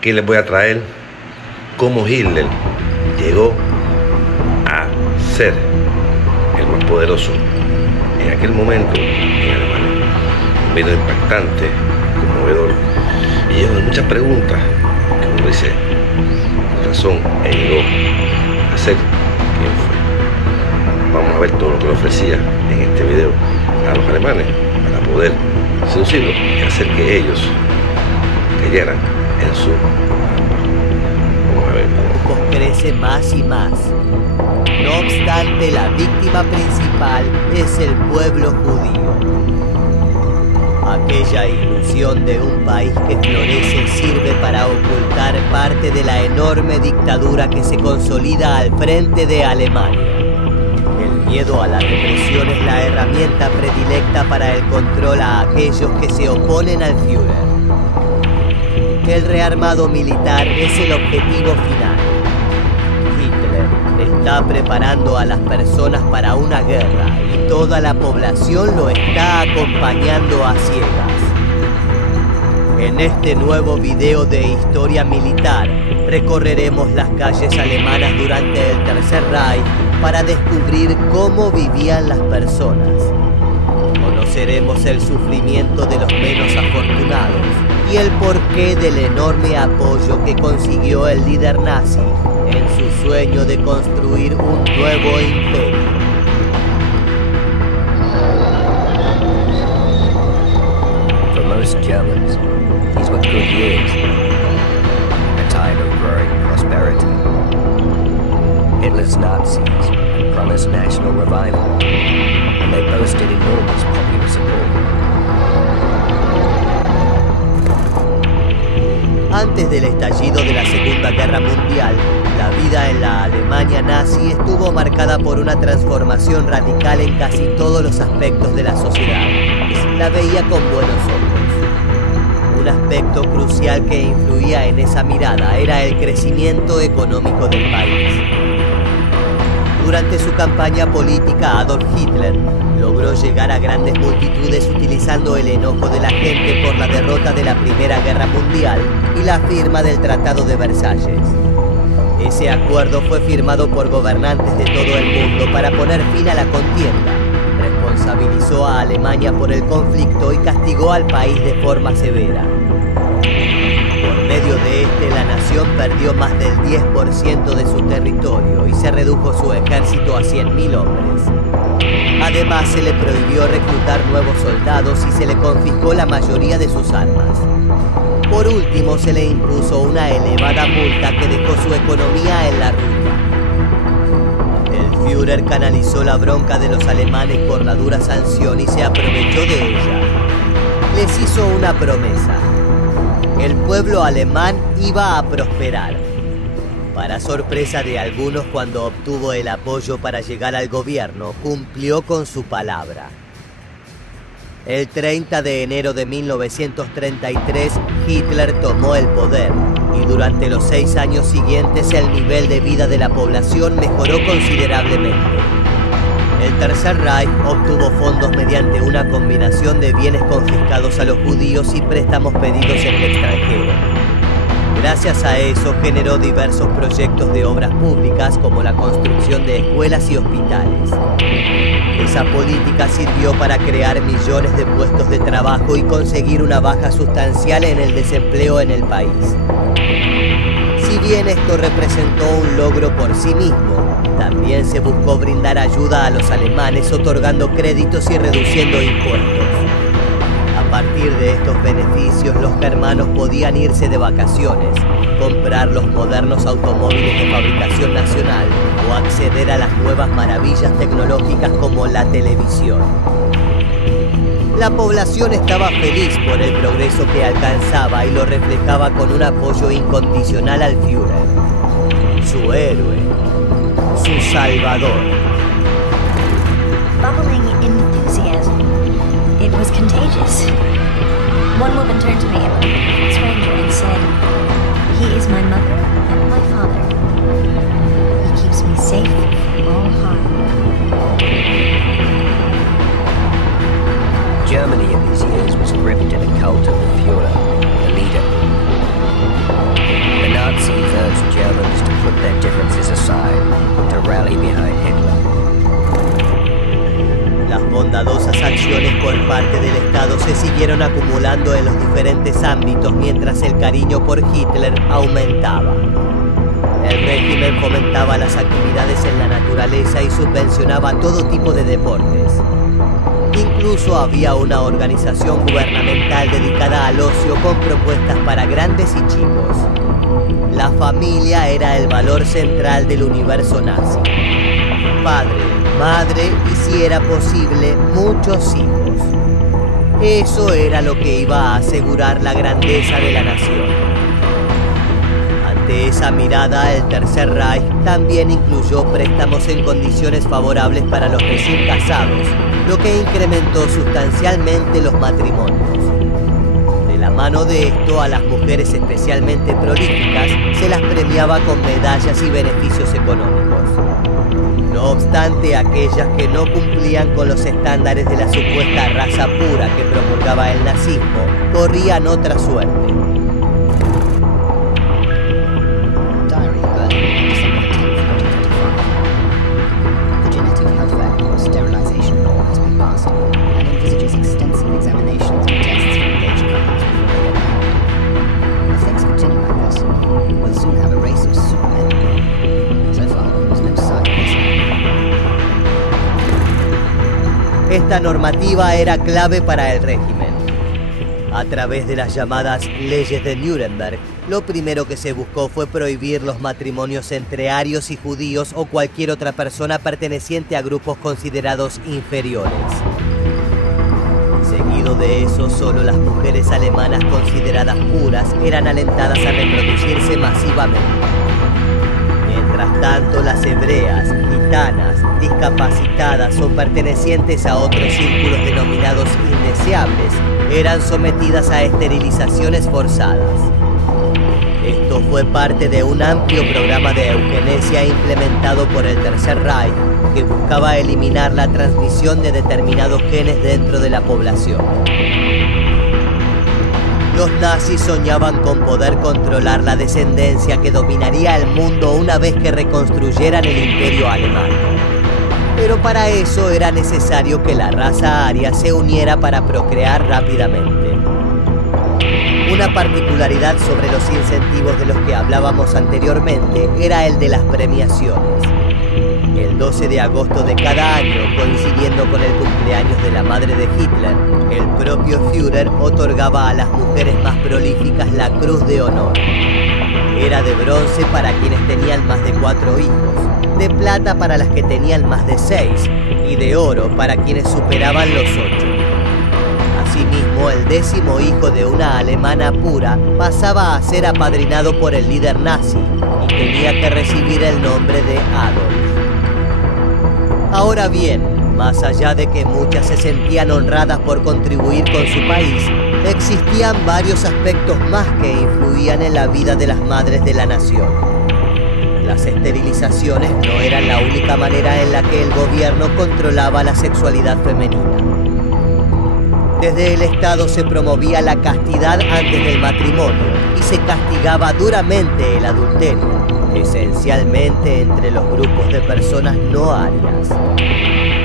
Aquí les voy a traer cómo Hitler llegó a ser el más poderoso en aquel momento en Alemania. Un video impactante, conmovedor y lleno de muchas preguntas que uno dice, con razón, él llegó a ser quien fue. Vamos a ver todo lo que le ofrecía en este video a los alemanes para poder seducirlos y hacer que ellos cayeran en su trampa. Vamos a ver. Crece más y más. No obstante, la víctima principal es el pueblo judío. Aquella ilusión de un país que florece sirve para ocultar parte de la enorme dictadura que se consolida al frente de Alemania. El miedo a la represión es la herramienta predilecta para el control a aquellos que se oponen al Führer. El rearmado militar es el objetivo final. Hitler está preparando a las personas para una guerra y toda la población lo está acompañando a ciegas. En este nuevo video de historia militar, recorreremos las calles alemanas durante el Tercer Reich para descubrir cómo vivían las personas. Conoceremos el sufrimiento de los menos afortunados y el porqué del enorme apoyo que consiguió el líder nazi en su sueño de construir un nuevo imperio. For most Germans, these were good years, a time of growing prosperity. Hitler's Nazis promised national revival, and they boasted enormous popular support. Antes del estallido de la Segunda Guerra Mundial, la vida en la Alemania nazi estuvo marcada por una transformación radical en casi todos los aspectos de la sociedad. La veía con buenos ojos. Un aspecto crucial que influía en esa mirada era el crecimiento económico del país. Durante su campaña política, Adolf Hitler logró llegar a grandes multitudes utilizando el enojo de la gente por la derrota de la Primera Guerra Mundial y la firma del Tratado de Versalles. Ese acuerdo fue firmado por gobernantes de todo el mundo para poner fin a la contienda. Responsabilizó a Alemania por el conflicto y castigó al país de forma severa. Por medio de la nación perdió más del 10% de su territorio y se redujo su ejército a 100.000 hombres. Además, se le prohibió reclutar nuevos soldados y se le confiscó la mayoría de sus armas. Por último, se le impuso una elevada multa que dejó su economía en la ruina. El Führer canalizó la bronca de los alemanes por la dura sanción y se aprovechó de ella. Les hizo una promesa. El pueblo alemán iba a prosperar. Para sorpresa de algunos, cuando obtuvo el apoyo para llegar al gobierno, cumplió con su palabra. El 30 de enero de 1933, Hitler tomó el poder y durante los 6 años siguientes el nivel de vida de la población mejoró considerablemente. El Tercer Reich obtuvo fondos mediante una combinación de bienes confiscados a los judíos y préstamos pedidos en el extranjero. Gracias a eso generó diversos proyectos de obras públicas como la construcción de escuelas y hospitales. Esa política sirvió para crear millones de puestos de trabajo y conseguir una baja sustancial en el desempleo en el país. Si bien esto representó un logro por sí mismo, también se buscó brindar ayuda a los alemanes otorgando créditos y reduciendo impuestos. A partir de estos beneficios, los germanos podían irse de vacaciones, comprar los modernos automóviles de fabricación nacional o acceder a las nuevas maravillas tecnológicas como la televisión. La población estaba feliz por el progreso que alcanzaba y lo reflejaba con un apoyo incondicional al Führer, su héroe, su salvador. Bubbling enthusiasm. It was contagious. One woman turned to me, a perfect stranger, and said, "He is my mother and my father. He keeps me safe from all harm." Germany in these years was gripped in a cult of the Führer, the leader. siguieron acumulando en los diferentes ámbitos mientras el cariño por Hitler aumentaba. El régimen fomentaba las actividades en la naturaleza y subvencionaba todo tipo de deportes. Incluso había una organización gubernamental dedicada al ocio con propuestas para grandes y chicos. La familia era el valor central del universo nazi. Padre, madre y, si era posible, muchos hijos. Eso era lo que iba a asegurar la grandeza de la nación. Ante esa mirada, el Tercer Reich también incluyó préstamos en condiciones favorables para los recién casados, lo que incrementó sustancialmente los matrimonios. De la mano de esto, a las mujeres especialmente prolíficas se las premiaba con medallas y beneficios económicos. No obstante, aquellas que no cumplían con los estándares de la supuesta raza pura que promulgaba el nazismo, corrían otra suerte. Diary, Berlin, December 10, 1925. The Genetic Health Act, or Sterilization Law, has been passed and envisages extensive examinations and tests for engaged couples before they get married. If things continue like this, we'll soon have a race of supermen. So far, there's no sign of this. Esta normativa era clave para el régimen. A través de las llamadas leyes de Nuremberg, lo primero que se buscó fue prohibir los matrimonios entre arios y judíos o cualquier otra persona perteneciente a grupos considerados inferiores. Seguido de eso, solo las mujeres alemanas consideradas puras eran alentadas a reproducirse masivamente. Mientras tanto, las hebreas, gitanas, discapacitadas o pertenecientes a otros círculos denominados indeseables eran sometidas a esterilizaciones forzadas. Esto fue parte de un amplio programa de eugenesia implementado por el Tercer Reich que buscaba eliminar la transmisión de determinados genes dentro de la población. Los nazis soñaban con poder controlar la descendencia que dominaría el mundo una vez que reconstruyeran el imperio alemán. Pero para eso era necesario que la raza aria se uniera para procrear rápidamente. Una particularidad sobre los incentivos de los que hablábamos anteriormente era el de las premiaciones. El 12 de agosto de cada año, coincidiendo con el cumpleaños de la madre de Hitler, el propio Führer otorgaba a las mujeres más prolíficas la Cruz de Honor. Era de bronce para quienes tenían más de 4 hijos, de plata para las que tenían más de 6 y de oro para quienes superaban los 8. Asimismo, el 10º hijo de una alemana pura pasaba a ser apadrinado por el líder nazi y tenía que recibir el nombre de Adolf. Ahora bien, más allá de que muchas se sentían honradas por contribuir con su país, existían varios aspectos más que influían en la vida de las madres de la nación. Las esterilizaciones no eran la única manera en la que el gobierno controlaba la sexualidad femenina. Desde el Estado se promovía la castidad antes del matrimonio y se castigaba duramente el adulterio, esencialmente entre los grupos de personas no arias.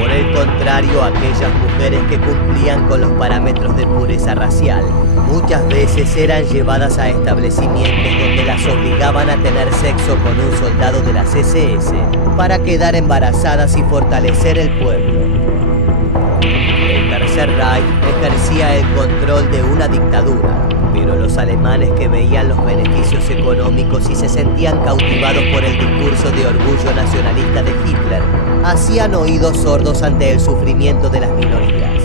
Por el contrario, aquellas mujeres que cumplían con los parámetros de pureza racial muchas veces eran llevadas a establecimientos donde las obligaban a tener sexo con un soldado de las SS para quedar embarazadas y fortalecer el pueblo. El Tercer Reich ejercía el control de una dictadura, pero los alemanes que veían los beneficios económicos y se sentían cautivados por el discurso de orgullo nacionalista de Hitler, hacían oídos sordos ante el sufrimiento de las minorías.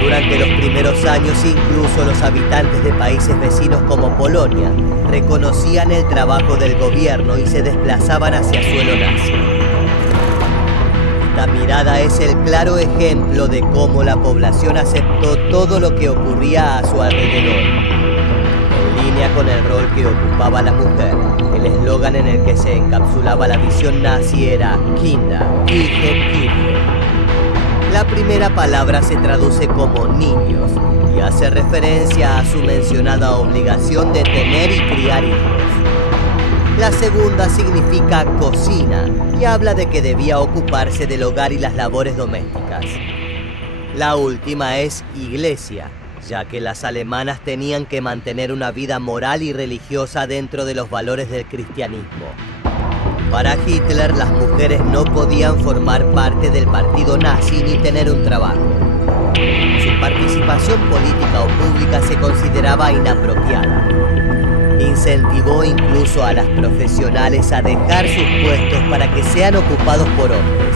Durante los primeros años, incluso los habitantes de países vecinos como Polonia reconocían el trabajo del gobierno y se desplazaban hacia suelo nazi. Esta mirada es el claro ejemplo de cómo la población aceptó todo lo que ocurría a su alrededor. En línea con el rol que ocupaba la mujer, el eslogan en el que se encapsulaba la visión nazi era Kinder, Kirche, Kirche. La primera palabra se traduce como niños y hace referencia a su mencionada obligación de tener y criar hijos. La segunda significa cocina y habla de que debía ocuparse del hogar y las labores domésticas. La última es iglesia, ya que las alemanas tenían que mantener una vida moral y religiosa dentro de los valores del cristianismo. Para Hitler, las mujeres no podían formar parte del partido nazi ni tener un trabajo. Su participación política o pública se consideraba inapropiada. Incentivó incluso a las profesionales a dejar sus puestos para que sean ocupados por hombres.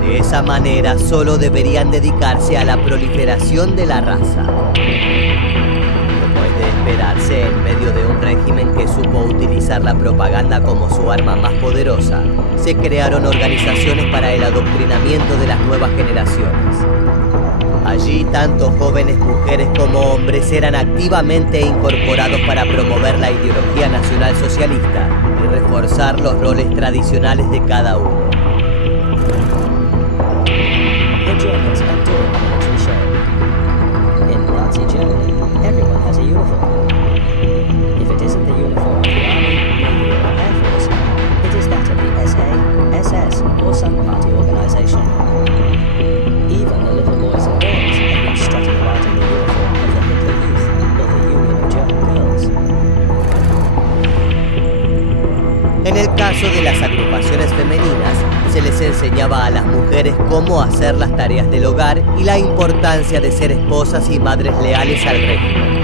De esa manera, solo deberían dedicarse a la proliferación de la raza. Como es de esperarse, en medio de un régimen que supo utilizar la propaganda como su arma más poderosa, se crearon organizaciones para el adoctrinamiento de las nuevas generaciones. Allí, tanto jóvenes mujeres como hombres eran activamente incorporados para promover la ideología nacionalsocialista y reforzar los roles tradicionales de cada uno. The Germans are doing a military show. In Nazi Germany, everyone has a uniform. If it isn't the uniform of the Army, Navy, or Air Force, it is that of the SA, SS, or some party organization. Even the little boys and girls have been strutting about in the uniform of the Hitler Youth or the Union of German Girls. En el caso de las agrupaciones femeninas, se les enseñaba a las mujeres cómo hacer las tareas del hogar y la importancia de ser esposas y madres leales al régimen.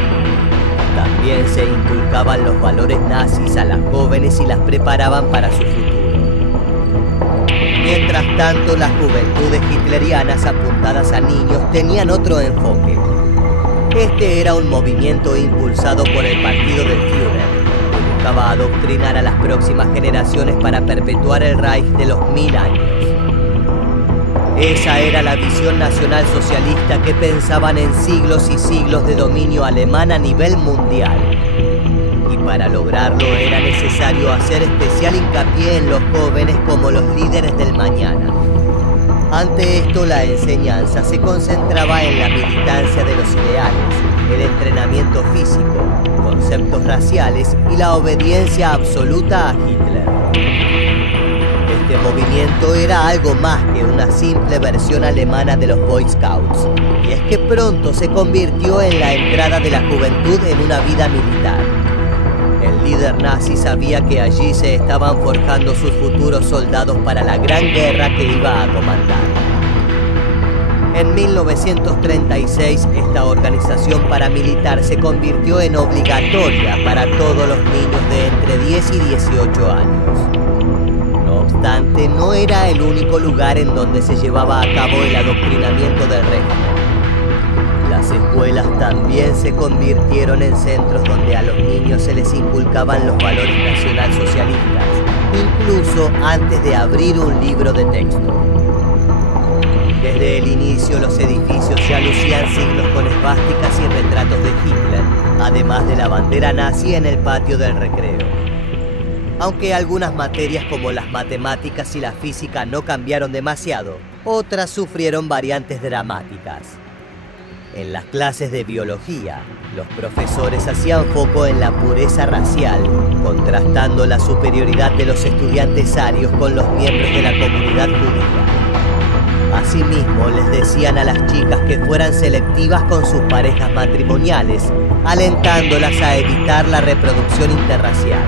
También se inculcaban los valores nazis a las jóvenes y las preparaban para su futuro. Mientras tanto, las juventudes hitlerianas apuntadas a niños tenían otro enfoque. Este era un movimiento impulsado por el partido del Führer, que buscaba adoctrinar a las próximas generaciones para perpetuar el Reich de los 1000 años. Esa era la visión nacionalsocialista que pensaban en siglos y siglos de dominio alemán a nivel mundial. Y para lograrlo era necesario hacer especial hincapié en los jóvenes como los líderes del mañana. Ante esto, la enseñanza se concentraba en la militancia de los ideales, el entrenamiento físico, conceptos raciales y la obediencia absoluta a Hitler. Este movimiento era algo más que una simple versión alemana de los Boy Scouts, y es que pronto se convirtió en la entrada de la juventud en una vida militar. El líder nazi sabía que allí se estaban forjando sus futuros soldados para la gran guerra que iba a comandar. En 1936, esta organización paramilitar se convirtió en obligatoria para todos los niños de entre 10 y 18 años. No obstante, no era el único lugar en donde se llevaba a cabo el adoctrinamiento del régimen. Las escuelas también se convirtieron en centros donde a los niños se les inculcaban los valores nacionalsocialistas, incluso antes de abrir un libro de texto. Desde el inicio, los edificios ya lucían signos con esvásticas y retratos de Hitler, además de la bandera nazi en el patio del recreo. Aunque algunas materias como las matemáticas y la física no cambiaron demasiado, otras sufrieron variantes dramáticas. En las clases de biología, los profesores hacían foco en la pureza racial, contrastando la superioridad de los estudiantes arios con los miembros de la comunidad judía. Asimismo, les decían a las chicas que fueran selectivas con sus parejas matrimoniales, alentándolas a evitar la reproducción interracial.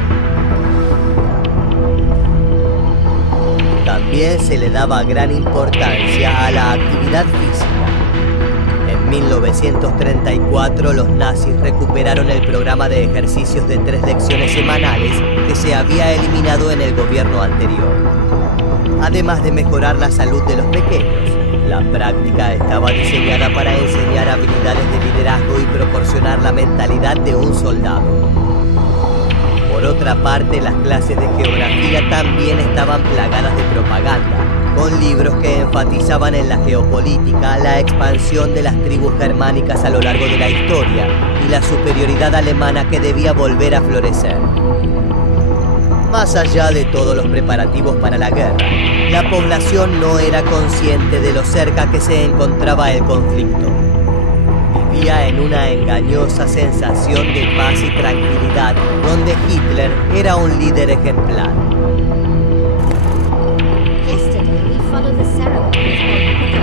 También se le daba gran importancia a la actividad física. En 1934, los nazis recuperaron el programa de ejercicios de 3 lecciones semanales que se había eliminado en el gobierno anterior. Además de mejorar la salud de los pequeños, la práctica estaba diseñada para enseñar habilidades de liderazgo y proporcionar la mentalidad de un soldado. Por otra parte, las clases de geografía también estaban plagadas de propaganda, con libros que enfatizaban en la geopolítica, la expansión de las tribus germánicas a lo largo de la historia y la superioridad alemana que debía volver a florecer. Más allá de todos los preparativos para la guerra, la población no era consciente de lo cerca que se encontraba el conflicto. Vivía en una engañosa sensación de paz y tranquilidad, donde Hitler era un líder ejemplar. Yesterday we followed the ceremony of Old Puka.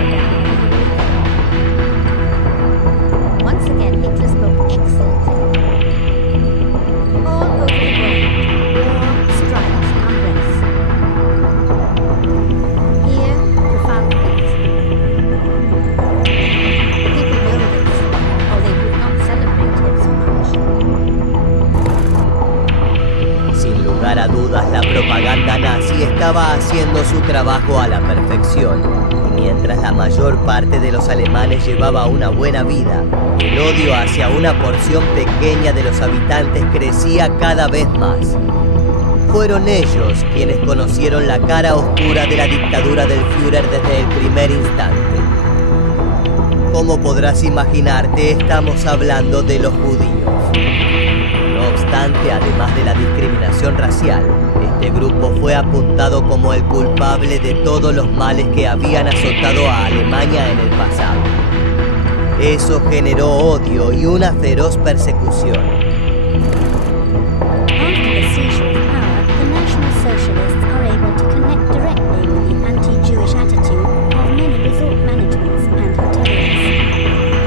dudas, la propaganda nazi estaba haciendo su trabajo a la perfección. Y mientras la mayor parte de los alemanes llevaba una buena vida, el odio hacia una porción pequeña de los habitantes crecía cada vez más. Fueron ellos quienes conocieron la cara oscura de la dictadura del Führer desde el primer instante. Como podrás imaginarte, estamos hablando de los judíos. No obstante, además de la discriminación racial, este grupo fue apuntado como el culpable de todos los males que habían azotado a Alemania en el pasado. Eso generó odio y una feroz persecución. After the seizure of power, the National Socialists are able to connect directly with the anti-Jewish attitude of many resort managements and hoteliers.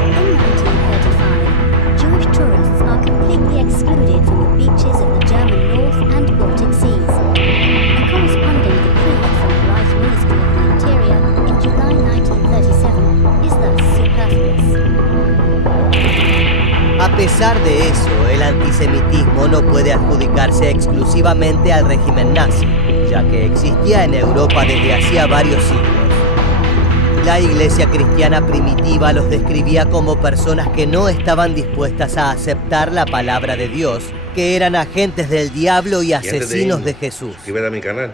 In 1935, Jewish tourists are completely excluded from the beaches of the German North and Baltic Seas. A corresponding decree from the Reich Ministry of the Interior in July 1937 is thus superfluous. A pesar de eso, el antisemitismo no puede adjudicarse exclusivamente al régimen nazi, ya que existía en Europa desde hacía varios siglos. La iglesia cristiana primitiva los describía como personas que no estaban dispuestas a aceptar la palabra de Dios, que eran agentes del diablo y asesinos de Jesús. Suscríbete a mi canal